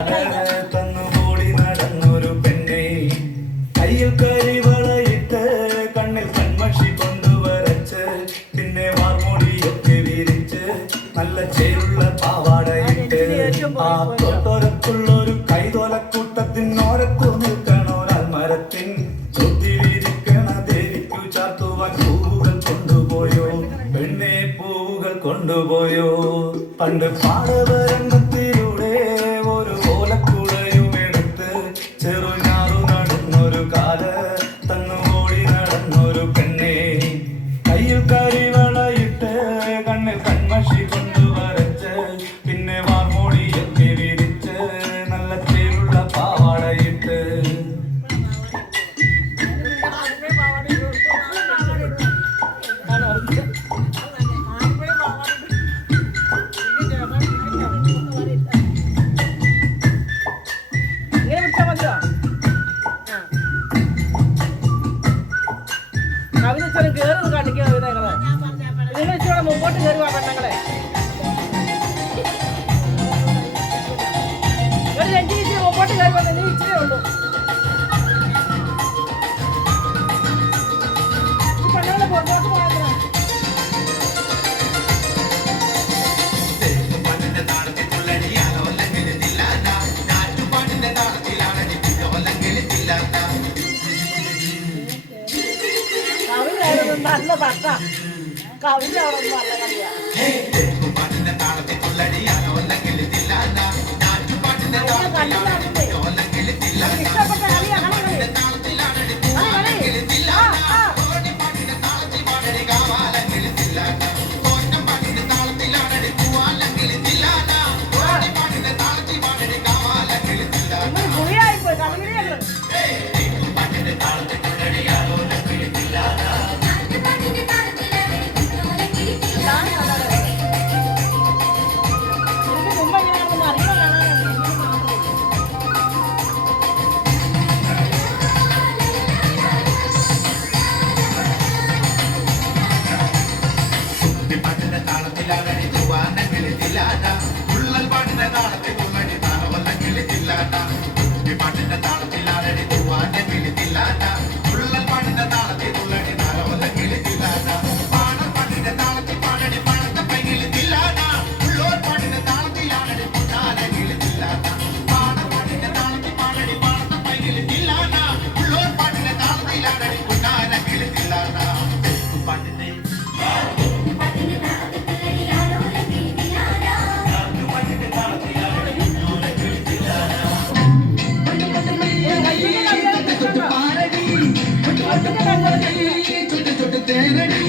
തന്നുകൂടി നടന്നൊരു പെണ്ണെ കയ്യിൽ കരിവളയിട്ട് കണ്ണിൽ കൺമഷി കൊണ്ടുവരച്ച് പിന്നെ വാർമൊഴിയൊക്കെ വിരിച്ച് നല്ല ചേരുള്ള പാവാടയിട്ട് ആ തൊട്ടൊരത്തുള്ളൊരു കൈതോലക്കൂട്ടത്തിനോരത്തു നിൽക്കണോരാൽ മരത്തിൻ ചുറ്റിലിരിക്കണ ദേവിക്കു ചാത്തുവാൻ പൂവുകൾ കൊണ്ടുപോയോ പെണ്ണെ പൂവുകൾ കൊണ്ടുപോയോ പണ്ട് പാടവരംഗത്തിലൂടെ ഒരു ഓലക്കുടയുമെടുത്ത് ചെറുഞാറു നടന്നൊരു കാല് തന്നുകൂടി നടന്നൊരു പെണ്ണെ കയ്യിൽ കരിവളയിട്ട് കണ്ണിൽ കൺമഷി കൊണ്ടുവരച്ച് പിന്നെ വാർമോടിയൊക്കെ വിരിച്ച് നല്ല ചേരുള്ള പാവാടയിട്ട് കേറുന്നത് കാണിക്കുക നിങ്ങൾ ഇച്ചിരി മുമ്പോട്ട് കയറുക പെണ്ണങ്ങളെ ഒരു രഞ്ജിച്ച് മുമ്പോട്ട് കയറുക നിങ്ങൾ ഇച്ചിരേ ഉള്ളൂ ഈ പെണ്ണുങ്ങളെ പുറത്തോട്ട് പോകാൻ നല്ല പട്ട കവിത അവിടെ നല്ല കളിയാ ഇഷ്ടപ്പെട്ട കളിയാ കുഴിയായിപ്പോയി കവിതയല്ലോ तेरड़ी